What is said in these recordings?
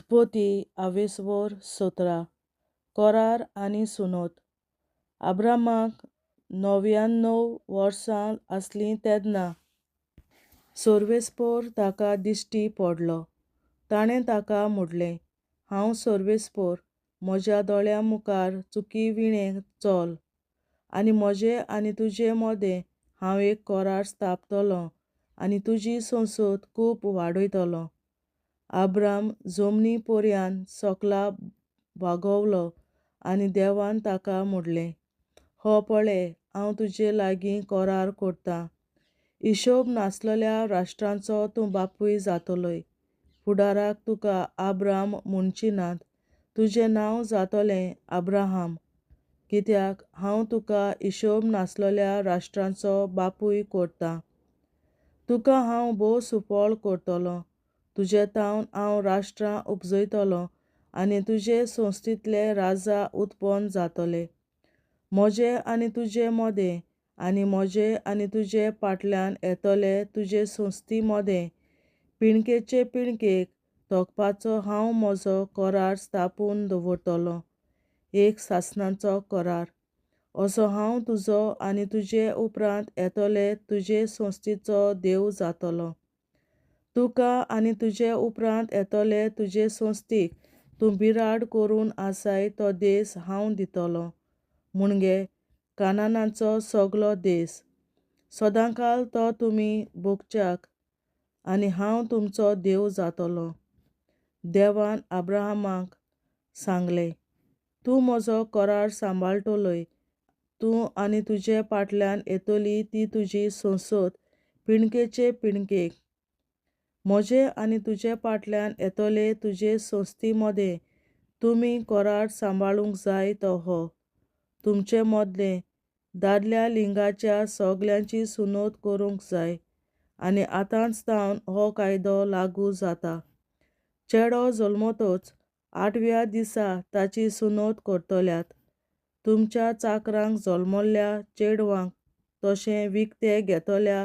उत्पत्ती 17 कोरार आनी सुनोत. अब्रामाक 99 वर्सां आसलीं तेन्ना सोर्वेस्पोर ताका दिश्टी पडलो. ताणें ताका म्हणलें, हांव सोर्वेस्पोर, म्हज्या दोळ्यां मुखार चुकी विणें चल, आनी म्हजे आनी तुजे मदें हांव एक कोरार स्थापतलों आनी तुजी संसत खूब वाडयतलों. अब्राम जमनी पर्यान सकला भागोवलो आनी देवान ताका म्हणलें, हो पळय, हांव तुजे लागीं कोरार करतां. हिशोब नासलेल्या राष्ट्रांचो तूं बापूय जातलोय. फुडाराक तुका अब्राम म्हणची नात, तुजें नांव जातलें अब्राहाम, कित्याक हांव तुका हिशोब नासलेल्या राष्ट्रांचो बापूय करतां. तुका हांव भोव सुपळ करतलों, तुजे तावन हांव राष्ट्रां उपजयतलों आनी तुजे संस्थींतले राजा उत्पन्न जातले. म्हजे आनी तुजे मदें आनी म्हजे आनी तुजे फाटल्यान येतले तुजे संस्थी मदें पिणकेचे पिणकेक तोखपाचो हांव म्हजो कोरार स्थापून दवरतलों, एक सासणांचो कोरार. असो हांव तुजो आनी तुजे उपरांत येतले तुजे संस्थीचो देव जातलों. तुका आनी तुजे उपरांत येतले तुजे संस्थीक तूं बिराड करून आसाय तो देस हांव दितलों, म्हणगे कानानाचो सगलो देस. सदांकाल तो तुमी भोगच्याक, आनी हांव तुमचो देव जातलों. देवान अब्राहमाक सांगलें, तूं म्हजो कोरार सांबाळटलोय. तूं आनी तुजे फाटल्यान येतली ती तुजी संसत पिणकेचे पिणकेक. म्हजे आनी तुजे फाटल्यान येतले तुजे संस्थी मदें तुमी कोरार सांबाळूंक जाय तो हो. तुमचे मदले दादल्या लिंगाच्या सगल्यांची सुनोत करूंक जाय, आनी आतांच तावन हो कायदो लागू जाता. चेडो जल्मतच 8व्या दिसा ताची सुनोत करतल्यात. तुमच्या चाकरांक जल्मल्ल्या चेडवांक तशें विकतें घेतल्या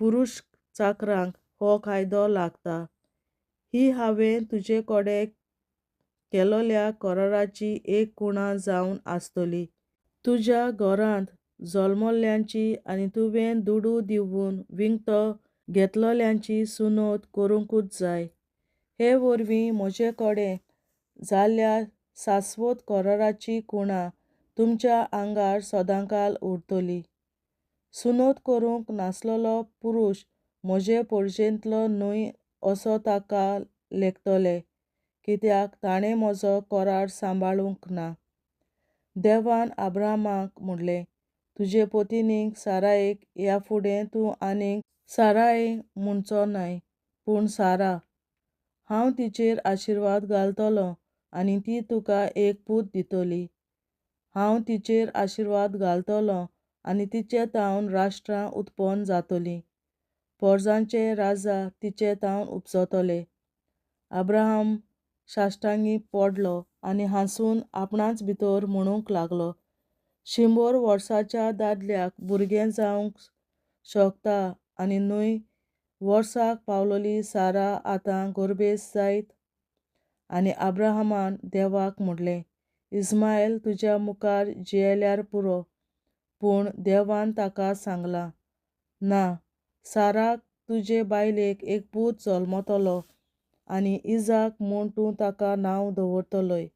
पुरूश चाकरांक हो कायदो लागता. ही हांवें तुजे कडेन केलोल्या कोराराची एक खुणा जावन आसतली. तुज्या घरांत जल्मल्ल्यांची आनी तुवें दुडू दिवून विकतो घेतलोल्यांची सुनोत करूंकूच जाय. हे वरवीं म्हजे कडेन जाल्ल्या सासवत कोराराची खुणा तुमच्या आंगार सदांकाल उरतली. सुनोत करूंक नासलोलो पुरूश म्हजे पर्येंतलो न्हय असो ताका लेखतलें, कित्याक ताणें म्हजो कोरार सांबाळूंक ना. देवान अब्राहमाक म्हणलें, तुजे पत्नीक सारायेक ह्या फुडें तूं आनीक साराय म्हणचो न्हय, पूण सारा. हांव तिचेर आशिर्वाद घालतलों आनी ती तुका एक पूत दितली. हांव तिचेर आशिर्वाद घालतलों आनी तिचे तावन राष्ट्रां उत्पन्न जातलीं. परजांचे राजा तिचे तावन उपजतले. अब्राहम साश्टांगी पडलो आनी हांसून आपणाच भितर म्हणूंक लागलो, 100 वर्साच्या दादल्याक भुरगें जावंक शकता आनी 9 वर्सांक पावलोली सारा आतां गर्भेस्त जायत. आनी अब्राहमान देवाक म्हणलें, इस्मायल तुज्या मुखार जियेल्यार पुरो. पूण देवान ताका सांगलां, ना, साराक तुजे बायलेक एक पूत जल्मतलो आनी इजाक म्हूण तूं ताका नांव दवरतलोय.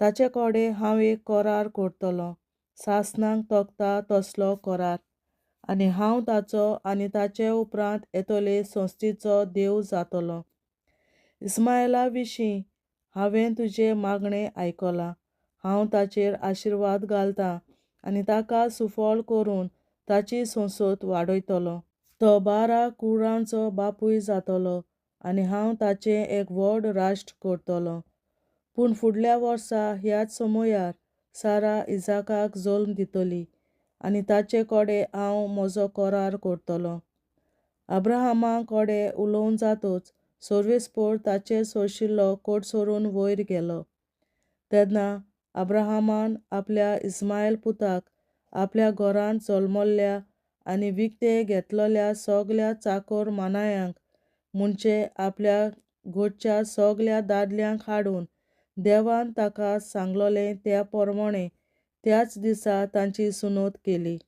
ताचे कडेन हांव एक कोरार करतलों, सासणांक तोखता तसलो कोरार, आनी हांव ताचो आनी ताचे उपरांत येतले संस्थीचो देव जातलों. इस्मायला विशीं हांवें तुजे मागणें आयकलां. हांव ताचेर आशिर्वाद घालतां आनी ताका सुफळ करून ताची संसत वाडयतलों. तो 12 कुळांचो बापूय जातलो आनी हांव ताचें एक व्हड राष्ट्र करतलों. पूण फुडल्या वर्सा ह्याच समयार सारा इजाकाक जल्म दितली आनी ताचे कडेन हांव म्हजो कोरार करतलों. अब्राहमा कडेन उलोवन जातच सोर्वेस्पोर ताचेर सोरशिल्लो कोट सोरून वयर गेलो. तेन्ना अब्राहमान आपल्या इस्मायल पुताक आपल्या घरांत जल्मल्ल्या आनी विकतें घेतलोल्या सगल्या चाकर मानायांक, म्हणचे आपल्या घोटच्या सगल्या दादल्यांक हाडून देवान ताका सांगलोलें त्या प्रमाणें त्याच दिसा तांची सुनोत केली.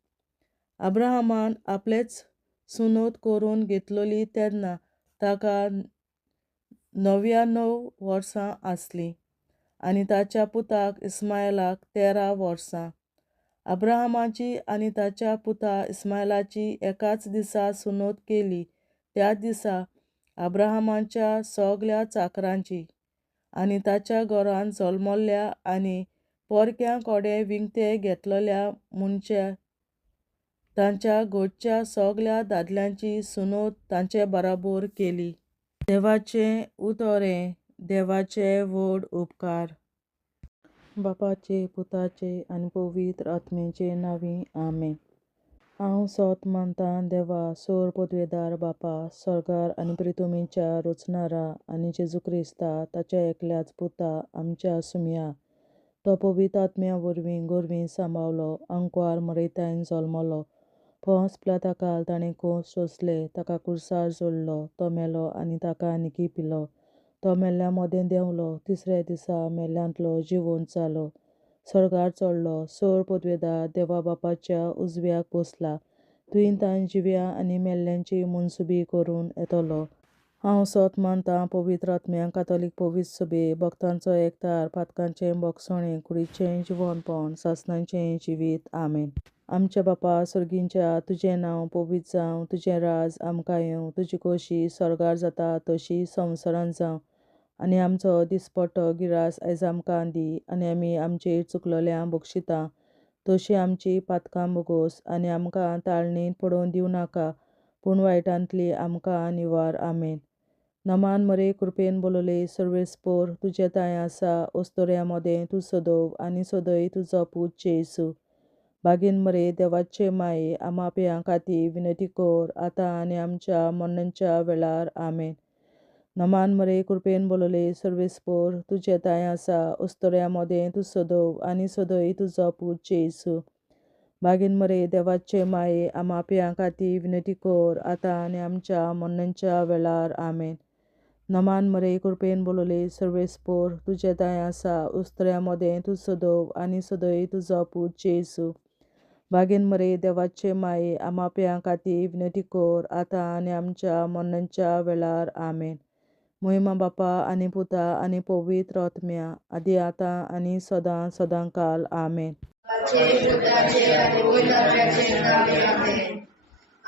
अब्राहमान आपलेच सुनोत करून घेतलोली तेन्ना ताका 99 वर्सां आसलीं आनी ताच्या पुताक इस्माएलाक 13 वर्सां. अब्राहमाची आनी ताच्या पुता इस्माएलाची एकाच दिसा सुनोत केली. त्याच दिसा अब्राहमाच्या सगल्या चाकरांची आनी ताच्या घरांत जल्मल्ल्या आनी पोरक्यां कोडे विंगते घेतलेल्या मनशां तांच्या घोटच्या सगल्या दादल्यांची सुनोत तांचे बराबर केली. देवाचें उतोरें. देवाचे व्हड उपकार. बापाचे, पुताचे आनी पवित्र आत्म्याचे नांवीं आमेन. हांव सोत मानतां देवा, सोर पदवेदार बापा, स्वर्गार आनी पृथ्वीच्या रचणारा आनी जेजू क्रिस्ता ताच्या एकल्याच पुता आमच्या सुम्या. तो पवित्र आत्म्या वरवीं गोरवीं सांबाळलो, अंकवार मरयतायन जल्मलो, पोंस पिलाताकाल ताणें खूंस सोंसले, ताका क्रुसार जोडलो, तो मेलो आनी ताका निकी पिलो. तो मेल्ल्या मोदें देंवलो, तिसऱ्या दिसा मेल्ल्यांतलो जिवंत जालो, स्वर्गार चडलो, सोर पदवेदार देवा बापाच्या उजव्याक बसला, थंय तांय जिव्या आनी मेल्ल्यांची मनसुबी करून येतलो. हांव सोत मानतां पवित्र आत्म्यांक, कातोलीक पवित्र सभे, भक्तांचो एकठार, पातकांचें भोगसणें, कुडीचें जिवंतपण, सासणाचें जिवीत. आमेन. आमच्या बापा स्वर्गींच्या, तुजें नांव पवित्र जावं, तुजें राज आमकां येवं, तुजी खोशी स्वर्गार जाता तशी संवसारांत जावं. आनी आमचो दिसपट्टो गिरास आयज आमकां दी, आनी आमी आमचेर चुकलोल्यांक बक्षिता तशी आमची पातकां बोगोस, आनी आमकां ताळणेंत पडोवन दिवं नाका, पूण वायटांतली आमकां निवार. आमेन. नमान मरे कृपेन बोलोले सर्वेस्पोर, तुजे ताय आसा, ओस्तोऱ्या मोदें तूं सदोव आनी सदय तुजो पूत जेसू. बागीन मरे देवाचे माये, आमा पियां खातीर विनंती कर, आतां आनी आमच्या मरणाच्या वेळार. आमेन. नमान मरे कृपेन बोलोले सर्वेस्पोर, तुजे ताय आसा, ओस्तोऱ्या मोदें तूं सदोव आनी सदय तुजो पूत जेसू. बागीन मरे देवाचे माये, आमा पियां खातीर विनंती कर, आतां आनी आमच्या मरणाच्या वेळार. आमेन. नमान मरे कृपेन बोलोले सर्वेस्पोर, तुजे ताय आसा, ओस्तोऱ्या मोदें तूं सदोव आनी सदय तुजो पूत जेसू. बागीन मरे देवाचे माये, आमा पियां खातीर विनंती कर, आतां आनी आमच्या मरणाच्या वेळार. आमेन. महिमा बापा आनी पुता आनी पवित्र आत्म्या, आदी आतां आनी सदां सदांकाल. आमेन.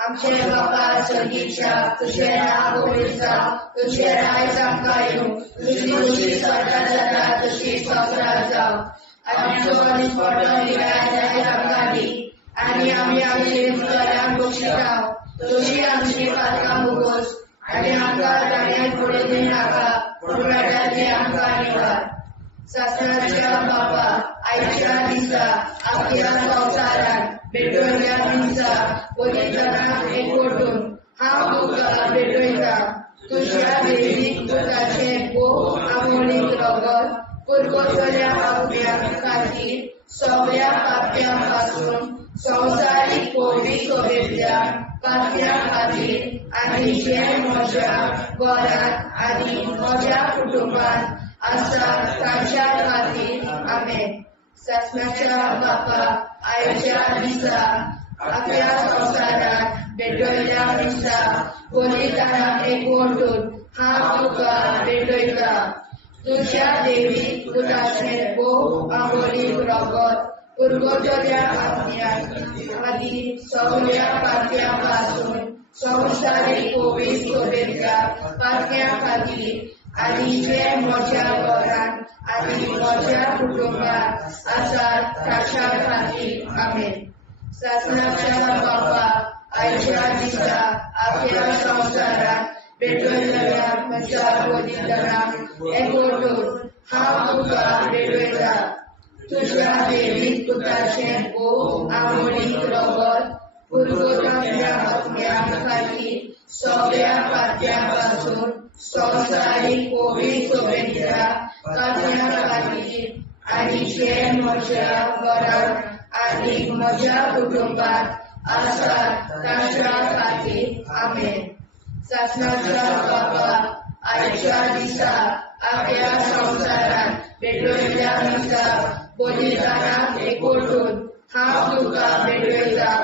आमचे बापा स्वर्गीच्या, तुझें नांव पवित्र जावं, तुझें राज आमकां येवं, तुजी खोशी स्वर्गार जाता तशी संवसारांत जावं. आनी आमचो दिसपट्टो गिरास आयज आमकां दी, आनी आमी आमचेर चुकलोल्यांक बक्षिता तशी आमची पातकां बोगोस, आनी आमकां ताळण्यांत पडोवन दिवं नाका, पूण वायटांतली आमकां निवार. सासणाच्या बापा, आयच्या दिसा आमच्या संवसारांत भेटवयल्या दिसा पवित्रांक एकवटून हांव तुका भेटयता. तुज्या देवीक पुताचें भोव आमोणीक रगत पुरगोसल्या आत्म्या खातीर सगळ्या पाप्यां पासून संवसारीक पवित्र सभेंतल्या पाप्यां खातीर आनी जे म्हज्या घरांत आनी म्हज्या कुटुंबांत आसा तांच्या खातीर. आमेन. सासणाच्या बापा, आयच्या दिसा आपल्या संवसारांत भेटवयल्या दिसा पवित्रांक एकवटून हांव तुका भेटयता. तुज्या देवीक पुताचें भोव आमोणीक रगत पुरगोसल्या आत्म्या खातीर सगळ्या पाप्यां पासून संवसारीक पवित्र सभेंतल्या पाप्यां खातीर आनी जे म्हज्या घरांत आनी म्हज्या कुटुंबांत आसात तांच्या खातीर. आमेन. सासणाच्या बापा, आयच्या दिसा आपल्या संवसारांत भेटवयल्या म्हज्या पवित्रांक एकवटून हांव तुका भेटयता. तुज्या देवीक पुताचें भोव आमोणीक रगत पुरगोसल्या आत्म्या खातीर सगळ्या पाप्यां पासून संवसारीक पवित्र सभेंतल्या पाप्यां खातीर आनी जे म्हज्या घरांत आनी म्हज्या कुटुंबांत आसात तांच्या खातीर. आमेन. सासणाच्या बापा, आयच्या दिसा आख्या संवसारात भेटवयल्या दिसा बलिदानाक एकवटून हांव तुका भेटयता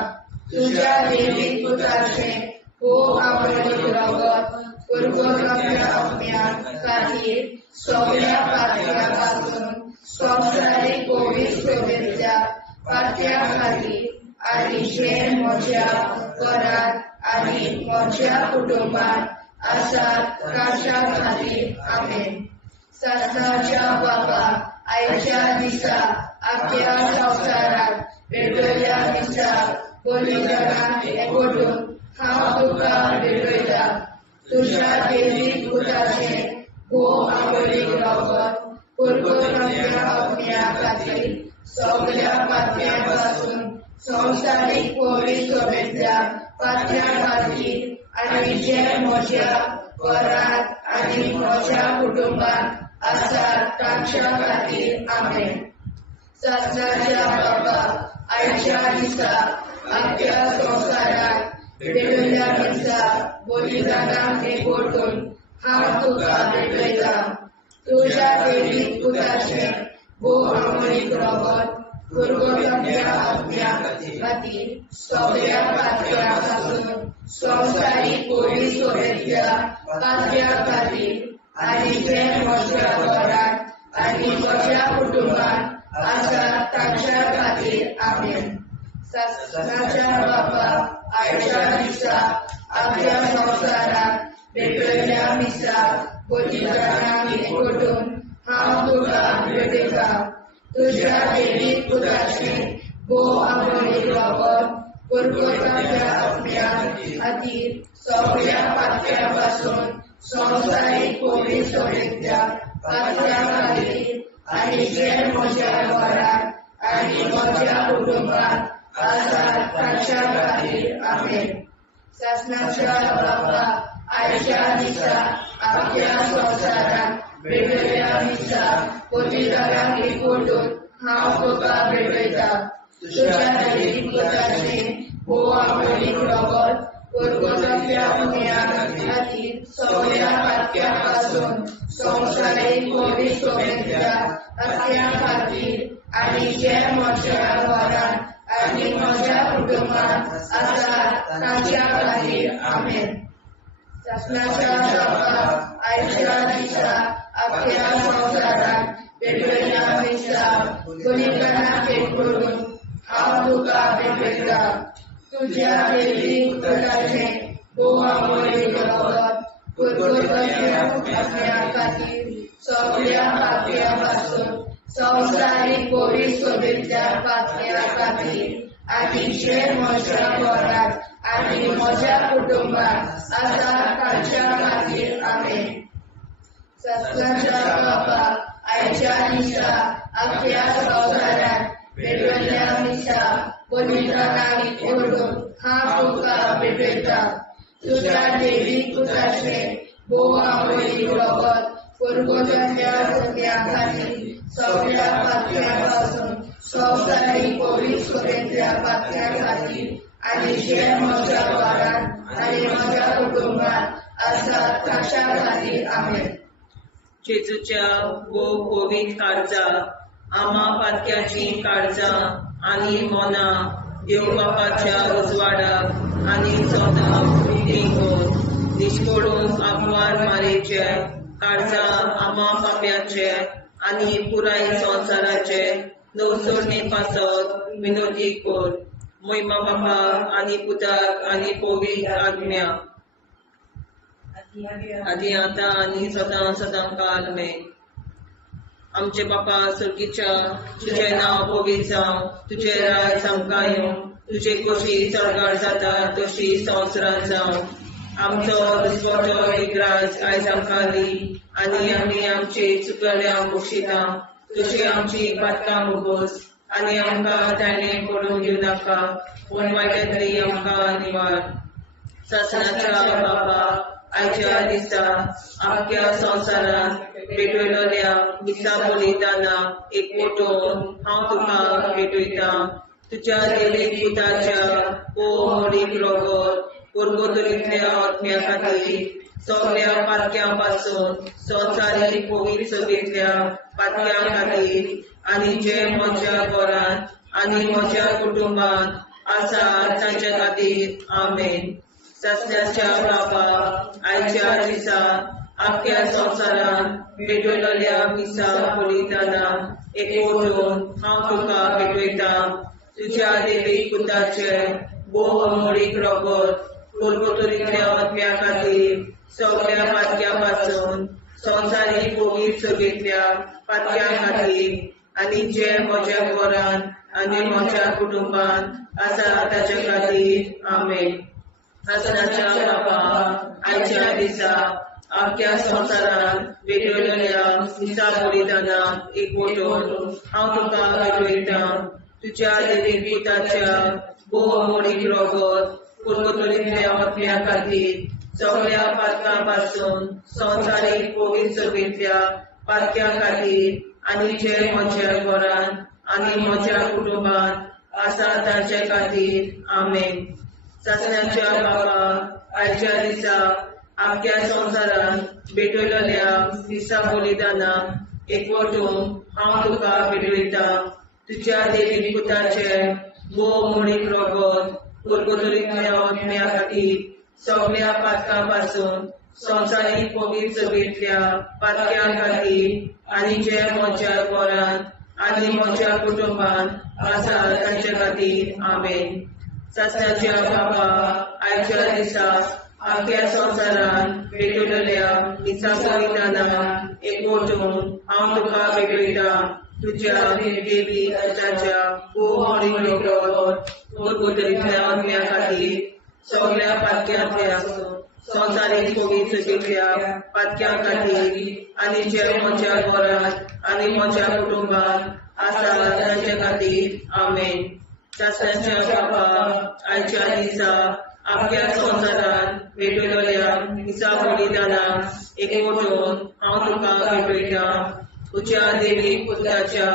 तुझ्या देवीक पुताचें खूब आवडीक रगत पुरगोरच्या अग्न्याक खातीर सगळ्या पातळ्या पासून संवसारीक कोवीड शोभेतल्या पातळ्या खातीर आनी जे म्हज्या घरांत आनी म्हज्या कुटुंबात आसात तांच्या खातीर आमेन. सासणाच्या बाबा आयच्या दिसा आख्या संवसारात भेटयल्या दिसा बलिदानाक एकवटून हांव तुका भेटयता तुझ्या देवीक पुताचें खूब आवडीक रगत पुरगोरच्या अग्न्या खातीर सगळ्या पातळ्या पासून संवसारीक कोवीड शोभेतल्या पातळ्या खातीर आनी जे म्हज्या घरांत आनी म्हज्या कुटुंबात आसात तांच्या खातीर आमेन. सासणाच्या बाबा आयच्या दिसा आख्या संवसारात भेटयल्या दिसा बलिदानाक एकवटून हांव तुका भेटयता तुझ्या देवीक पुताचें खूब आवडीक रगत पुरगोरच्या अग्न्या खातीर सगळ्या पातळ्या पासून संवसारीक कोवीड शोभेतल्या पातळ्या खातीर आनी जे म्हज्या घरांत आनी म्हज्या कुटुंबात आसात तांच्या खातीर आमेन. सासणाच्या बाबा आयच्या दिसा आख्या संवसारात भेटयल्या दिसा बलिदानाक एकवटून हांव तुका भेटयता तुझ्या देवीक पुताचें खूब आवडीक रगत पुरगोरच्या अग्न्या खातीर सगळ्या पातळ्या पासून संवसारीक कोवीड शोभेतल्या पातळ्या खातीर आनी जे म्हज्या घरांत आनी म्हज्या कुटुंबात आसात तांच्या खातीर आमेन. सासणाच्या बाबा आयच्या दिसा आख्या संवसारात भेटयल्या दिसा बलिदानाक एकवटून हांव तुका भेटयता तुझ्या देवीक पुताचें खूब आवडीक रगत पुरगोरच्या अग्न्या खातीर सगळ्या पातळ्या पासून संवसारीक कोवीड शोभेतल्या पातळ्या खातीर आनी जे म्हज्या घरांत आनी म्हज्या कुटुंबात आसात तांच्या खातीर आमेन. सासणाच्या बाबा आयच्या दिसा आख्या संवसारात भेटयल्या दिसा बलिदानाक एकवटून हांव तुका भेटयता तुझ्या देवीक पुताचें खूब आवडीक रगत पुरगोरच्या अग्न्या खातीर सगळ्या पातळ्या पासून संवसारीक कोवीड शोभेतल्या पातळ्या खातीर आनी जे म्हज्या घरांत आनी म्हज्या कुटुंबात आसात तांच्या खातीर आमेन. सासणाच्या बाबा आयच्या दिसा आख्या संवसारात भेटयल्या दिसा बलिदानाक एकवटून हांव तुका भेटयता तुझ्या देवीक पुताचें खूब आवडीक रगत पुरगोरच्या अग्न्या खातीर सगळ्या पातळ्या पासून संवसारीक कोवीड शोभेतल्या पातळ्या खातीर आनी जे म्हज्या घरांत आनी म्हज्या कुटुंबात आसात तांच्या खातीर आमेन. जेजूच्या कोवीड काळजा आम्हा पातक्याची काळजा आनी मोना देव बापाच्या उजवाडाक आनी सदांच उक्ती निश्कोडून आग्वार मारेचे काळजा आम्हा पाप्याचे आनी पुराय संवसाराचे नवसोडणे पासत विनोदी कोर महिमा बापा आनी पुताक आनी पवित्र आज्ञा आदी आता आनी सदां सदां काल मे. आमचे बापा सर्गीच्या तुझे नाव पवित्र जावं तुझे राज आमकां येवं तुझे कशी सरकार जाता तशी संवसारांत जावं. आमचो दिसवटो एक राज आयज आमकां दी आनी आमी आमचे चुकल्यांक बक्षिता तुझी आमची पातकां मुगोस आनी आमकां ताणें पडून दिवं नाका पूण वायट्यांतली आमकां निवार. सासणाच्या बापा आयच्या दिसा आख्या संवसारांत भेटयलोल्या दिसा बलिदाना एकवटून हांव तुका भेटयता तुज्या देवीक पुताच्या मोडीक रगत पुरगोतरींतल्या आत्म्या खातीर सगळ्या पातक्यांपासून संवसारीक पवित्र सभेंतल्या पातक्यां खातीर आनी जे म्हज्या घरांत आनी म्हज्या कुटुंबांत आसा तांचे खातीर आमेन. सस्याच्या बाबा आयच्या दिसा आख्या संवसारांत भेटयलेल्या मिसा बलिदानां एकवटून हांव तुका भेटयता. तुज्या देवीक पुताचे बहुमोडीक रगत कोलगोतरींतल्या आत्म्या खातीर सगळ्या पातक्यांपासून संवसारीक पवित्र सभेंतल्या पातक्यां खातीर आनी जे म्हज्या घरांत आनी म्हज्या कुटुंबांत आसा ताचे खातीर आमेन. आसनाच्या बाबा आयच्या दिसा आख्या संवसारांत भेटयलेल्या मिसा बलिदानां एकवटून हांव तुका भेटयता. तुज्या देवीक पुताच्या बहुमोडीक रगत कोलगोतरींतल्या आत्म्या खातीर सगळ्या पातकांपासून संवसारीक पवित्र सभेंतल्या पातक्यां खातीर आनी जे म्हज्या घरांत आनी म्हज्या कुटुंबांत आसा तांचे खातीर आमेन. सस्याच्या बाबा आयच्या दिसा आख्या संवसारांत भेटयलेल्या मिसा बलिदानां एकवटून हांव तुका भेटयता. तुज्या देवीक पुताचे बहुमोडीक रगत कोलगोतरींतल्या आत्म्या खातीर सगळ्या पातकांपासून संवसारीक पवित्र सभेंतल्या पातक्यां खातीर आनी जे म्हज्या घरांत आनी म्हज्या कुटुंबांत आसा तांचे खातीर आमेन. सस्याच्या बाबा आयच्या दिसा आख्या संवसारांत भेटयलेल्या मिसा बलिदानां एकवटून हांव तुका भेटयता. तुज्या देवीक पुताच्या बहुमोडीक रगत कोलगोतरींतल्या आत्म्या खातीर सगळ्या पातक्यांतल्या संवसारीक पवित्र सभेंतल्या पातक्यां खातीर आनी जे म्हज्या घरांत आनी म्हज्या कुटुंबांत आसा तांचे खातीर आमेन. सस्याच्या बाबा आयच्या दिसा आख्या संवसारांत भेटयलेल्या मिसा बलिदानां एकवटून हांव तुका भेटयता. तुज्या देवीक पुताच्या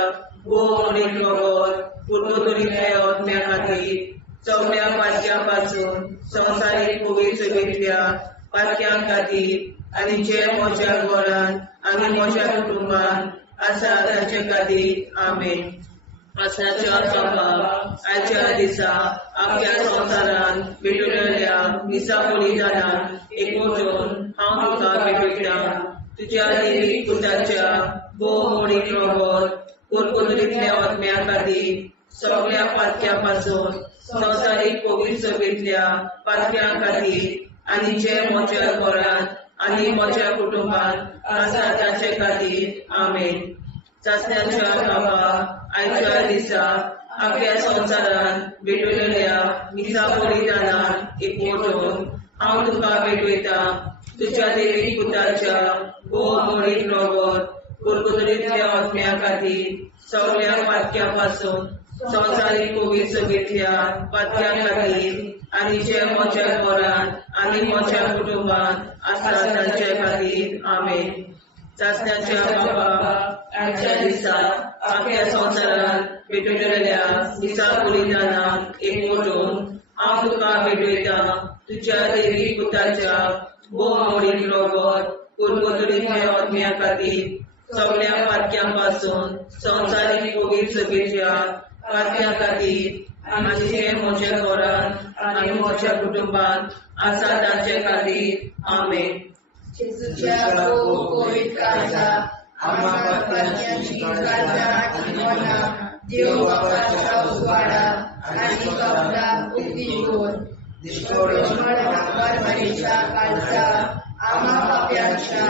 बहुमोडीक रगत कोलगोतरींतल्या आत्म्या खातीर सगळ्या पातक्यांपासून संवसारीक पवित्र सभेंतल्या पातक्यां खातीर आनी जे म्हज्या घरांत आनी म्हज्या कुटुंबांत आसा तांचे खातीर आमेन. आसनाच्या बाबा आयच्या दिसा आख्या संवसारांत भेटयलेल्या मिसा बलिदानां एकवटून हांव तुका भेटयता. तुज्या देवीक पुताच्या बहुमोडीक रगत कोलगोतरींतल्या आत्म्या खातीर सगळ्या पातक्यांपासून संवसारीक पवित्र सभेंतल्या पातक्यां खातीर आनी जे म्हज्या घरांत आनी म्हज्या कुटुंबांत आसा तांचे खातीर आमेन. सस्याच्या बाबा आयच्या दिसा आख्या संवसारांत भेटयलेल्या मिसा बलिदानां एकवटून हांव तुका भेटयता. तुज्या देवीक पुताच्या बहुमोडीक रगत कोलगोतरींतल्या आत्म्या खातीर सगळ्या पातक्यांपासून संवसारीक पवित्र सभेंतल्या पातक्यां खातीर आनी जे म्हज्या घरांत आनी म्हज्या कुटुंबांत आसा तांचे खातीर आमेन. सस्याच्या बाबा आयच्या दिसा आख्या संवसारांत भेटयलेल्या मिसा बलिदानां एकवटून हांव तुका भेटयता. तुज्या देवीक पुताच्या बहुमोडीक रगत कोलगोतरींतल्या आत्म्या खातीर सगळ्या पातक्यांपासून संवसारीक पवित्र सभेंतल्या पातक्यां खातीर आनी जे म्हज्या घरांत आनी म्हज्या कुटुंबांत आसा तांचे खातीर आमेन. जेजूच्या पवित्र काळजा आम्हा पातक्यांची काळजा आनी मनां देव बापाच्या उजवाडा आनी कपडां उक्ती दोर. परमेच्या काळजा आम्हा पाप्यांच्या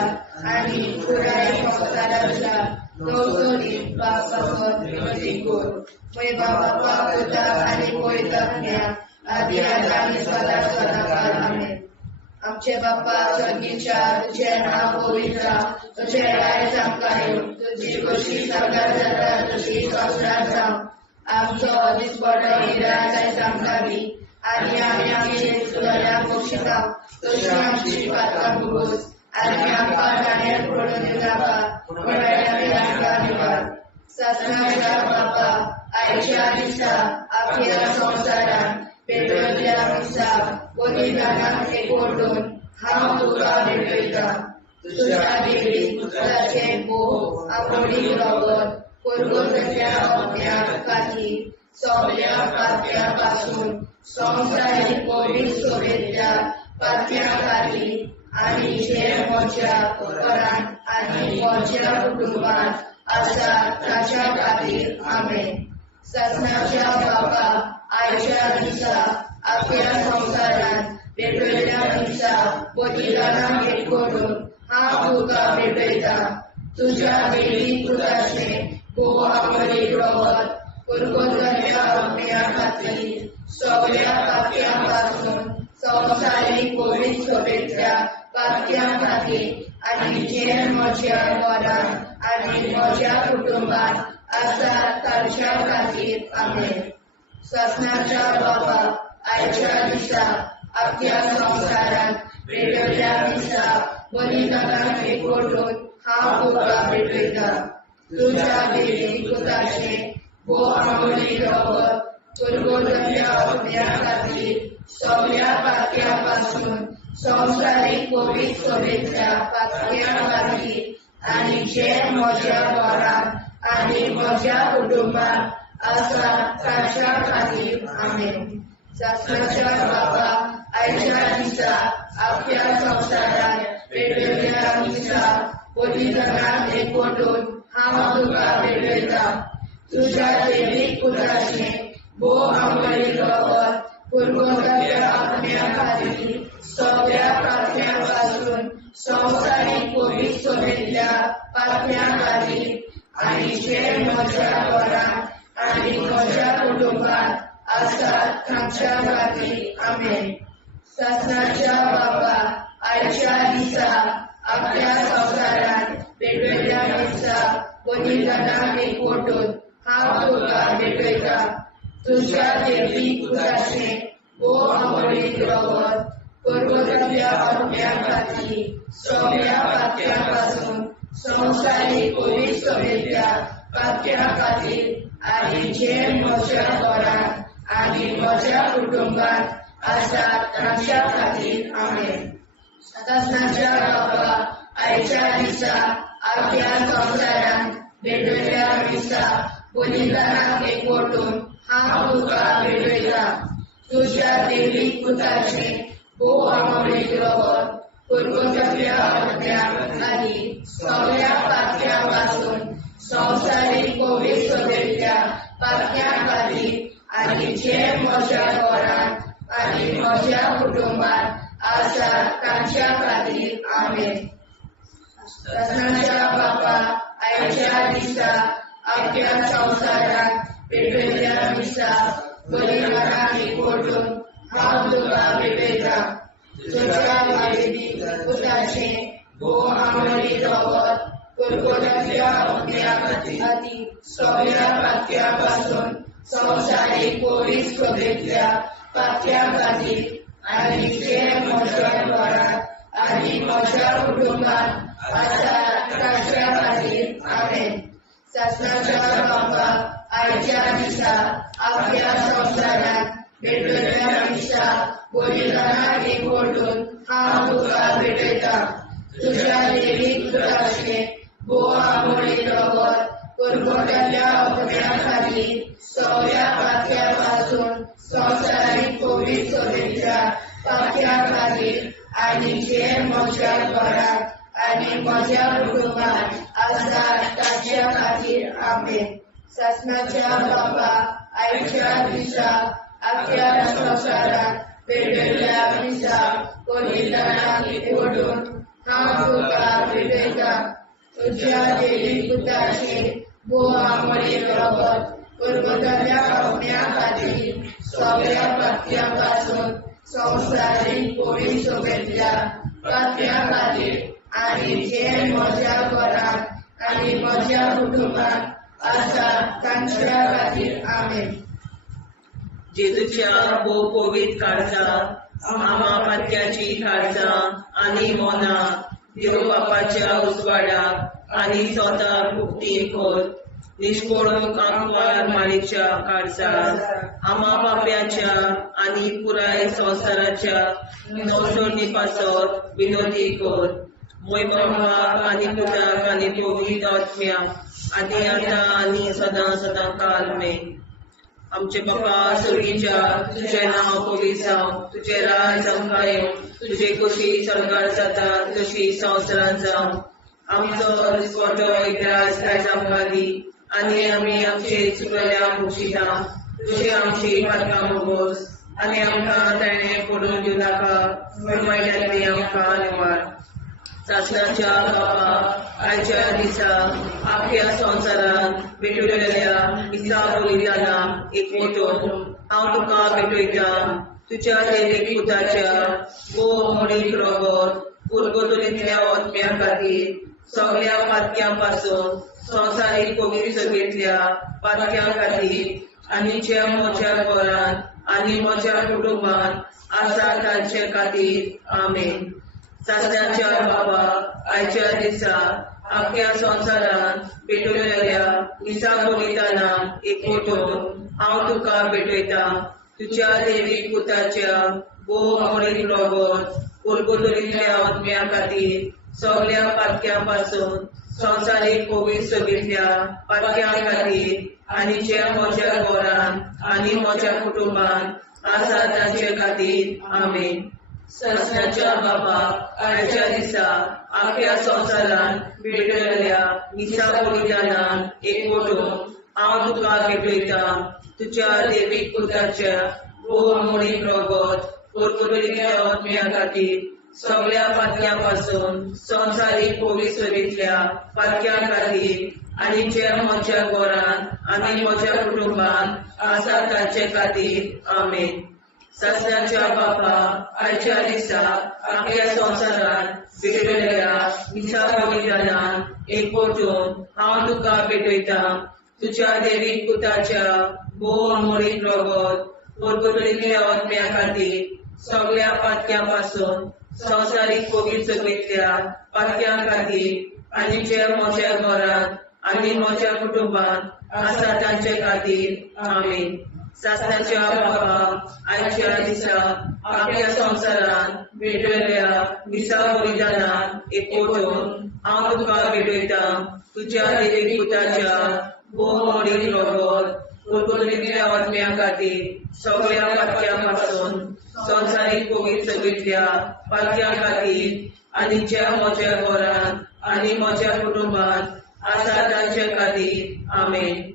आनी पुराय संवसाराच्या गवसणीत पावसावर विनंती कर. पळय बाबा पुता आनी पवित्रात्म्या आदी आनी सदा सदाकाळ आमेन. आमचे बापा स्वर्गीच्या तुझें नांव पवित्र तुझें राय आमकां येवं. तुजी कशी सगळ्यात जाता तशी संवसारांत जावं. आमचो दिसपडो हिराय आमकां दी आनी आमी आमचे चुकल्यांक बक्षिसांव. तशी आमची पातकां भुगोस आनी आमकां गाण्यार पडून नाका पूण आमकां निवार. सस्याच्या बापा आयच्या दिसा आख्या संवसारांत भेटयलेल्या मिसा बलिदानां एकवटून हांव तुका भेटयता. आमोडी रगत परगतल्या अज्ञात खातीर सगळ्या पात्यापासून संवसारीक पवित्र सभेच्या पात्या खातीर आनी जे म्हज्या घरांत आनी म्हज्या कुटुंबांत आसा ताच्या खातीर आमेन. ससनाच्या बाबा आयच्या दिसा आख्या संवसारांत वेगवेगळ्या दिसा बलिदानां भेट करून हांव तुका भेटयता. तुज्या देवी पुताचें आमोलीक रगत परगतल्या अज्ञा खातीर सगळ्या पात्यां पासून संवसारीक पवित्र सभेच्या पात्या खातीर आनी जे म्हज्या घरांत आनी म्हज्या कुटुंबांत आसा ताच्या खातीर आमेन. ससनाच्या बाबा आयच्या दिसा आख्या संवसारांत वेगवेगळ्या दिसा बलिदानां भेट करून हांव तुका भेटयता. तुज्या देवी पुताचें आमोलीक रगत परगतल्या अज्ञा खातीर सगळ्या पात्या पासून संवसारीक पवित्र सभेच्या पात्या खातीर आनी जे म्हज्या घरांत आनी म्हज्या कुटुंबांत आसा ताच्या खातीर आमेन. ससनाच्या बाबा आयच्या दिसा आख्या संवसारांत वेगवेगळ्या दिसा बलिदानां भेट करून हांव तुका भेटयता. तुज्या देवी पुताचें आमोलीक रगत परगतल्या अज्ञा खातीर सगळ्या पात्या पासून संवसारीक पवित्र सभेच्या पात्या खातीर आनी जे म्हज्या घरांत आनी म्हज्या कुटुंबांत आसा ताच्या खातीर आमेन. ससनाच्या बाबा आयच्या दिसा आख्या संवसारांत वेगवेगळ्या दिसा बलिदानां भेट करून हांव तुका भेटयता. तुज्या देवी पुताचें आमोलीक रगत परगतल्या अज्ञा खातीर सगळ्या पात्या पासून संवसारीक पवित्र सभेच्या पात्या खातीर आनी जे म्हज्या घरांत आनी म्हज्या कुटुंबांत आसा ताच्या खातीर आमेन. ससनाच्या बाबा आयच्या दिसा आख्या संवसारांत वेगवेगळ्या दिसा बलिदानां भेट करून हांव तुका भेटयता. तुज्या देवी पुताचें आमोलीक रगत परगतल्या अज्ञा खातीर सगळ्या पात्या पासून संवसारीक पवित्र सभेच्या पात्या खातीर आनी जे म्हज्या घरांत आनी म्हज्या कुटुंबांत आसा ताच्या खातीर आमेन. ससनाच्या बाबा आयच्या दिसा आख्या संवसारांत वेगवेगळ्या दिसा बलिदानां भेट करून हांव तुका भेटयता. तुज्या देवी पुताचें आमोलीक रगत परगतल्या अज्ञा खातीर सगळ्या पात्या पासून संवसारीक पवित्र सभेच्या पात्या खातीर आनी जे म्हज्या घरांत आनी म्हज्या कुटुंबांत आसा ताच्या खातीर आमेन. ससनाच्या बाबा आयच्या दिसा आख्या संवसारांत वेगवेगळ्या दिसा बलिदानां भेट करून हांव तुका भेटयता. तुज्या देवी पुताचें आमोलीक रगत परगतल्या अज्ञा खातीर सगळ्या पात्या पासून संवसारीक पवित्र सभेच्या पात्या खातीर आनी जे म्हज्या घरांत आनी म्हज्या कुटुंबांत आसा ताच्या खातीर आमेन. ससनाच्या बाबा आयच्या दिसा आख्या संवसारांत वेगवेगळ्या दिसा बलिदानां भेट करून हांव तुका भेटयता. तुज्या देवी पुताचें आमोलीक रगत परगतल्या अज्ञा खातीर सगळ्या पात्या पासून संवसारीक पवित्र सभेच्या पात्या खातीर आनी जे म्हज्या घरांत आनी म्हज्या कुटुंबांत आसा तांच्या खातीर आमेन. जेजूच्या पवित्र काळजांत आमा पात्याची काळजां आनी मोना देव बापाच्या उजवाडाक आनी स्वता मुक्ती कर. निष्पळून आंकवार माळेच्या काळजांत आमा पाप्याच्या आनी पुराय संवसाराच्या नवसोडणी पासत विनोदी कर. मोय बापाक आनी पुताक आनी पवित्र आत्म्याक आदी आतां आनी सदां सदां काल मे आमचे बापा सुर्गीच्या तुझें नांव पवित्र जावं तुझें राज आमकां येवं तुजी कशी सरकार जाता तशी संवसारांत जावं आमचो दिसपटो एकदांच आयज आमकां दी आनी आमी आमचे चुकल्यांक बक्षिता तुजी आमची पातकां मोगोस आनी आमकां ताणें पडून दिवं नाका वायट्यांतली आमकां निवाड सासणाच्या बापा आयच्या दिसा आख्या संवसारांत भेटलेल्या दिसा बलिदानाक एक मोठोन हांव तुका भेटयता तुज्या दैवीक पुताच्या मोडीक रगत उरगतुलींतल्या आत्म्या खातीर सगळ्या पातक्यां पासून संवसारीक पवित्रतेंतल्या पातक्यां खातीर आनी जे म्हज्या घरांत आनी म्हज्या कुटुंबांत आसा तांचे खातीर आमेन सासण्याच्या बाबा आयच्या दिसा आख्या संवसारांत भेटलेल्या दिसा बलिदानाक एक मोठोन हांव तुका भेटयता तुज्या दैवीक पुताच्या मोडीक रगत उरगतुलींतल्या आत्म्या खातीर सगळ्या पातक्यां पासून संवसारीक पवित्रतेंतल्या पातक्यां खातीर आनी जे म्हज्या घरांत आनी म्हज्या कुटुंबांत आसा तांचे खातीर आमेन सासण्याच्या बाबा आयच्या दिसा आख्या संवसारांत भेटलेल्या दिसा बलिदानाक एक मोठोन हांव तुका भेटयता तुज्या दैवीक पुताच्या मोडीक रगत उरगतुलींतल्या आत्म्या खातीर सगळ्या पातक्यां पासून संवसारीक पवित्रतेंतल्या पातक्यां खातीर आनी जे म्हज्या घरांत आनी म्हज्या कुटुंबांत आसा तांचे खातीर आमेन सासण्याच्या बापा आयच्या दिसा आख्या संवसारांत भेटलेल्या दिसा बलिदानाक एक मोठोन हांव तुका भेटयता तुज्या दैवीक पुताच्या मोडीक रगत उरगतुलींतल्या आत्म्या खातीर सगळ्या पातक्यां पासून संवसारीक पवित्रतेंतल्या पातक्यां खातीर आनी जे म्हज्या घरांत आनी म्हज्या कुटुंबांत आसा तांचे खातीर आमेन सासण्याच्या बाबा आयच्या दिसा आख्या संवसारांत भेटलेल्या दिसा बलिदानाक एक मोठोन हांव तुका भेटयता तुज्या दैवीक पुताच्या मोडीक रगत उरगतुलींतल्या आत्म्या खातीर सगळ्या पातक्यां पासून संवसारीक पवित्रतेंतल्या पातक्यां खातीर आनी जे म्हज्या घरांत आनी म्हज्या कुटुंबांत आसा तांचे खातीर आमेन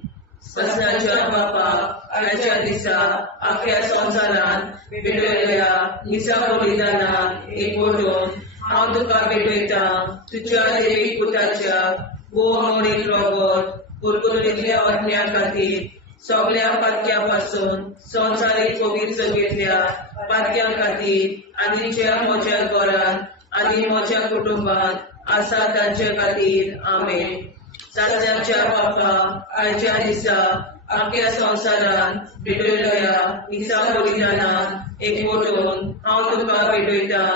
सासण्याच्या बापा आयच्या दिसा आख्या संवसारांत भेटलेल्या दिसा बलिदानाक एक मोठोन हांव तुका भेटयता तुज्या दैवीक पुताच्या मोडीक रगत उरगतुलींतल्या आत्म्या खातीर सगळ्या पातक्यां पासून संवसारीक पवित्रतेंतल्या पातक्यां खातीर आनी जे म्हज्या घरांत आनी म्हज्या कुटुंबांत आसा तांचे खातीर आमेन सासण्याच्या बापा आयच्या दिसा आख्या संवसारांत भेटलेल्या दिसा बलिदानाक एक मोठोन हांव तुका भेटयता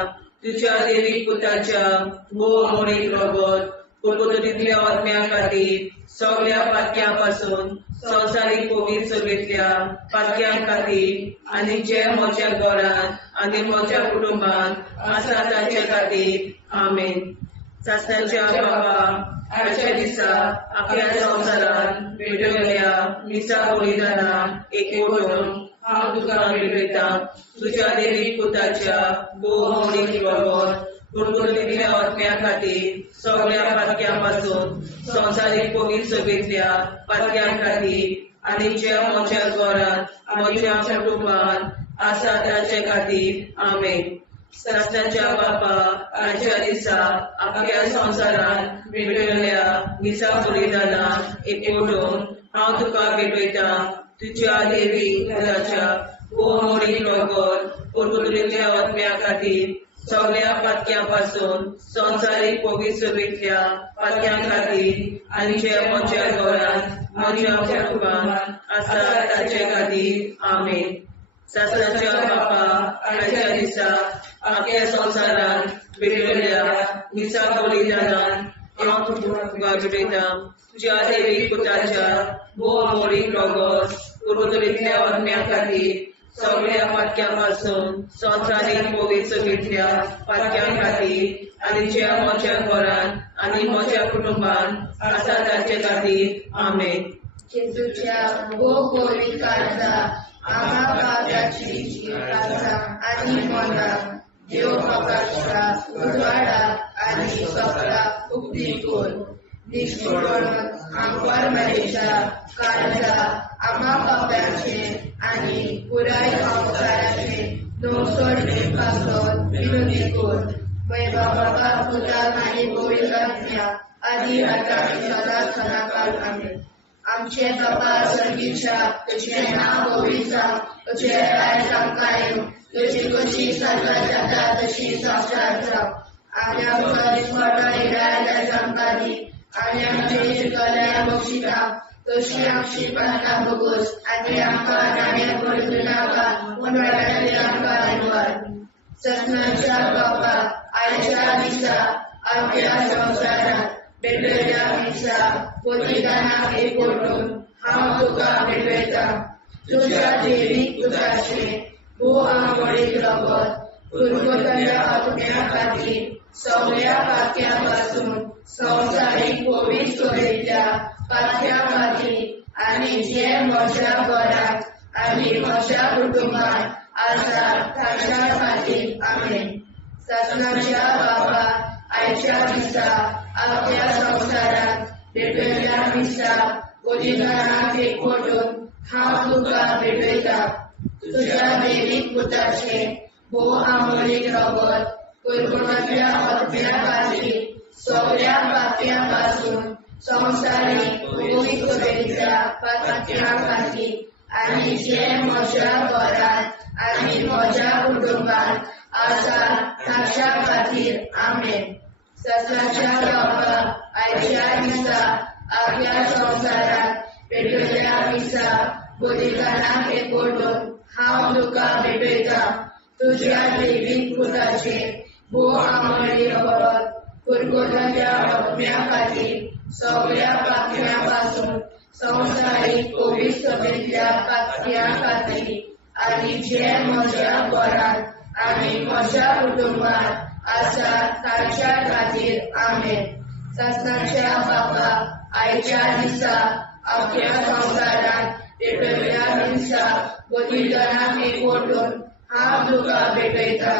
तुज्या दैवीक पुताच्या मोडीक रगत उरगतुलींतल्या आत्म्या खातीर सगळ्या पातक्यां पासून संवसारीक पवित्रतेंतल्या पातक्यां खातीर आनी जे म्हज्या घरांत आनी म्हज्या कुटुंबांत आसा तांचे खातीर आमेन सासण्याच्या बाबा आयच्या दिसा आख्या संवसारांत भेटलेल्या दिसा बलिदानाक एक मोठोन हांव तुका भेटयता तुज्या दैवीक पुताच्या मोडीक रगत उरगतुलींतल्या आत्म्या खातीर सगळ्या पातक्यां पासून संवसारीक पवित्रतेंतल्या पातक्यां खातीर आनी जे म्हज्या घरांत म्हज्या कुटुंबांत आसा तांचे खातीर आमेन सासण्याच्या बापा आयच्या दिसा आख्या संवसारांत भेटलेल्या दिसा बलिदानाक एक मोठोन हांव तुका भेटयता तुज्या दैवीक पुताच्या मोडीक रगत उरगतुलींतल्या आत्म्या खातीर सगळ्या पातक्यां पासून संवसारीक पवित्रतेंतल्या पातक्यां खातीर आनी जे म्हज्या घरांत म्हज्या कुटुंबांत आसा तांचे खातीर आमेन सासण्याच्या बापा आयच्या दिसा आख्या संवसारांत भेटलेल्या दिसा बलिदानाक हांव तुका भेटयता तुज्या दैवीक पुताच्या मोडीक रगत उरगतुलींतल्या आत्म्या खातीर सगळ्या पातक्यापासून संवसारीक पवित्रतेच्या पातक्या खातीर आनी जे म्हज्या घरान आनी म्हज्या कुटुंबान आसा ताचे खातीर आमेन. जेजूच्या गोगोली काळजा आम्हा पाप्याची काळजा आनी मना देव बापाच्या उजवाडा आनी सपला उक्ती कोर. निष्ठुरण आमवर मरेच्या काळजा आम्हा पाप्याचे आनी पुराय संसाराचे नवसोडणे पासोन विनोदी कोर. मैबा बाबा तुझ्या आनी गोविंदात्म्या आदी आता आनी सदा सदाकाळ आमेन. आमचे बाबा सर्गीच्या तुझे नाव गोविंद तुझे राय सांगताय तुझी कशी सर्व जाता तशी संसार जाव. आनी आमच्या दिसपटा इराय सांगताली आनी आमचे शिकल्या बक्षिता तशी आमची प्रार्थना बघूस आनी आमकां नाण्या पडून नाका उनवाडाचे आमकां निवड. सत्नाच्या बाबा आयच्या दिसा आमच्या संसारात भेटलेल्या दिसा बलिदानाक एकवटून हांव तुका भेटयता. तुझ्या देवीक पुताचे भोव आंबोळीक रगत पुरगोतल्या आत्म्या खातीर सगळ्या पातक्या पासून संवसारीक पवित्र सोयेच्या पातक्या खातीर आनी जे म्हज्या घरांत आनी म्हज्या कुटुंबात आसा ताच्या खातीर आमेन. सत्नाच्या बाबा आयच्या दिसा आपल्या संसारात भेटलेल्या दिसा बलिदानाक एकवटून हांव तुका भेटयता. तुझ्या देवीक पुताचे भोव आंबोळीक रगत पुरगोतल्या आत्म्या खातीर सगळ्या पातक्या पासून संवसारीक पवित्र सोयेच्या पातक्या खातीर आनी जे म्हज्या घरांत आनी म्हज्या कुटुंबात आसा ताच्या खातीर आमेन. सत्नाच्या बाबा आयच्या दिसा आपल्या संसारात भेटलेल्या दिसा बलिदानाक एकवटून हांव तुका भेटयता. तुझ्या देवीक पुताचे भोव आंबोळीक रगत पुरगोतल्या आत्म्या खातीर सगळ्या पातक्या पासून संवसारीक पवित्र सोयेच्या पातक्या खातीर आनी जे म्हज्या घरांत आनी म्हज्या कुटुंबात आसा ताच्या खातीर आमेन. सत्नाच्या बाबा आयच्या दिसा आपल्या संसारात भेटलेल्या दिसा बलिदानाक एकवटून हांव तुका भेटयता.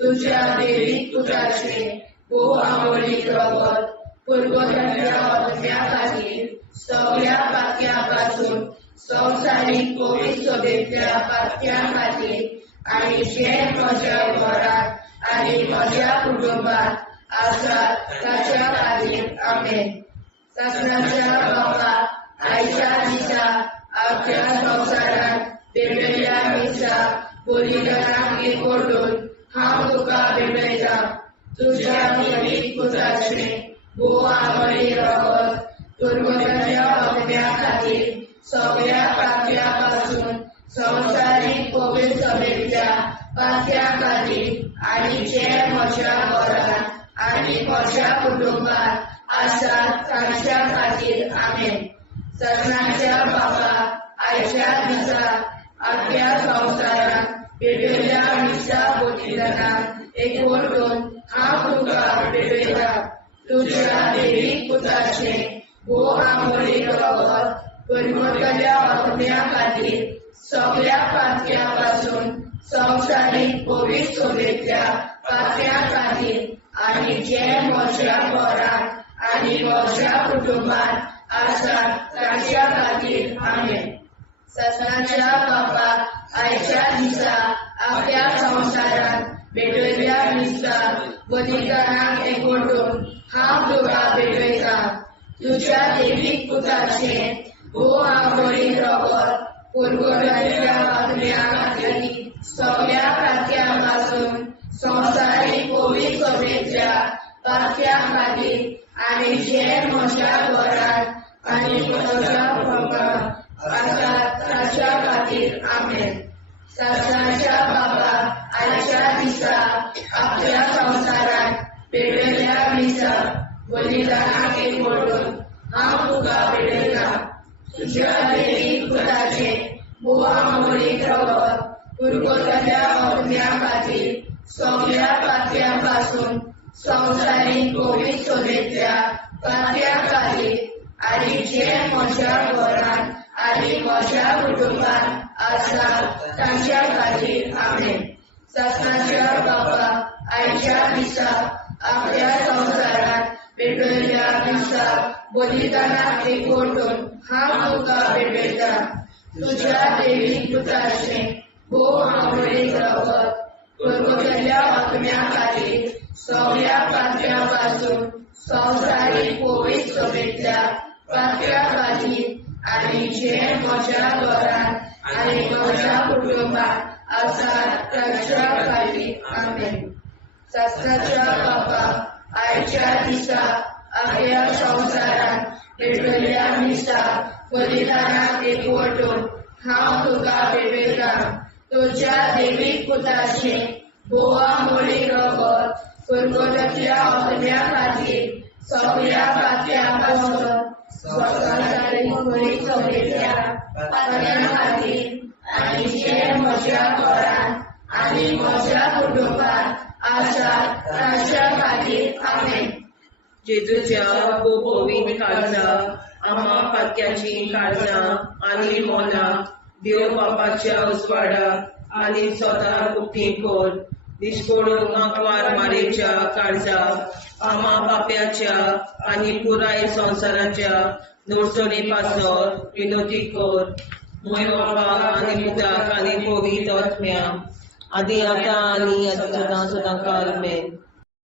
तुझ्या देवीक पुताचे भोव आंबोळीक रगत पुरगोतल्या आत्म्या खातीर सगळ्या पातक्या पासून संवसारीक पवित्र सोयेच्या पातक्या खातीर आनी जे म्हज्या घरांत आनी म्हज्या कुटुंबात आसा ताच्या खातीर आमेन. सत्नाच्या बाबा आयच्या दिसा आपल्या संसारात भेटलेल्या दिसा बलिदानाक एकवटून हांव तुका भेटयता. तुझ्या देवीक पुताचे भोव आंबोळीक रगत पुरगोतल्या आत्म्या खातीर सगळ्या पातक्या पासून संवसारीक पवित्र सोयेच्या पातक्या खातीर आनी जे म्हज्या घरांत आनी म्हज्या कुटुंबात आसा ताच्या खातीर आमेन. सत्नाच्या बाबा आयच्या दिसा आपल्या संसारात भेटलेल्या दिसा बलिदानाक एकवटून हांव तुका भेटयता. तुझ्या देवीक पुताचे भोव आंबोळीक रगत पुरगोतल्या आत्म्या खातीर सगळ्या पातक्या पासून संवसारीक पवित्र सोयेच्या पातक्या खातीर आनी जे म्हज्या घरांत आनी म्हज्या कुटुंबात आसा ताच्या खातीर आमेन. सत्नाच्या बाबा आयच्या दिसा आपल्या संसारात भेटलेल्या दिसा बलिदानाक एकवटून हांव तुका भेटयता. तुझ्या देवीक पुताचे भोव आंबोळीक रगत पुरगोतल्या आत्म्या खातीर सगळ्या पातक्या पासून संवसारीक पवित्र सोयेच्या पातक्या खातीर आनी जे म्हज्या घरांत आनी म्हज्या कुटुंबात आसा ताच्या खातीर आमेन. सत्नाच्या बाबा आयच्या दिसा आपल्या संसारात भेटलेल्या दिसा बलिदानाक एकवटून हांव तुका भेटयता. तुझ्या देवीक पुताचे भोव आंबोळीक रगत पुरगोटल्या अग्न्या खातीर सगळ्या पातळ्यांपासून संवसारीक कोवीड सोबेतल्या पातळ्या खातीर आनी जे म्हज्या घरांत आनी म्हज्या कुटुंबांत आसा तांच्या खातीर आमेन. शासनाच्या बापा आयच्या दिसा आपल्या संवसारांत पेटयल्ल्या दिसा बलिदानाक एकवटून हांव तुका भेटयता. तुज्या दैवीक पुताचें भोव आवडीक रगत पुरगोटल्या अग्न्या खातीर सगळ्या पातळ्यांपासून संवसारीक कोवीड सोबेतल्या पातळ्या खातीर आनी जे म्हज्या घरांत आनी म्हज्या कुटुंबांत आसा तांच्या खातीर आमेन. शासनाच्या बापा आयच्या दिसा आपल्या संवसारांत पेटयल्ल्या दिसा बलिदानाक एकवटून हांव तुका भेटयता. तुज्या दैवीक पुताचें भोव आवडीक रगत पुरगोटल्या अग्न्या खातीर सगळ्या पातळ्यांपासून संवसारीक कोवीड सोबेतल्या पातळ्या खातीर आनी जे म्हज्या घरांत आनी म्हज्या कुटुंबांत आसा तांच्या खातीर आमेन. जेजूच्या पवित्र काळजा आम्हा पातक्याची काळजा आनी मोला देव बापाच्या उजवाडाक आनी स्वता मुक्ती कोर. दिसपडून आंकवार मारेच्या काळजा आम्हा पाप्याच्या आनी पुराय संवसाराच्या नोडसोडी पासोर विनोदी कोर. मोय बापाक आनी पुताक आनी पवित्र आत्म्या आदी आतां आनी सदां सदां काल आमेन.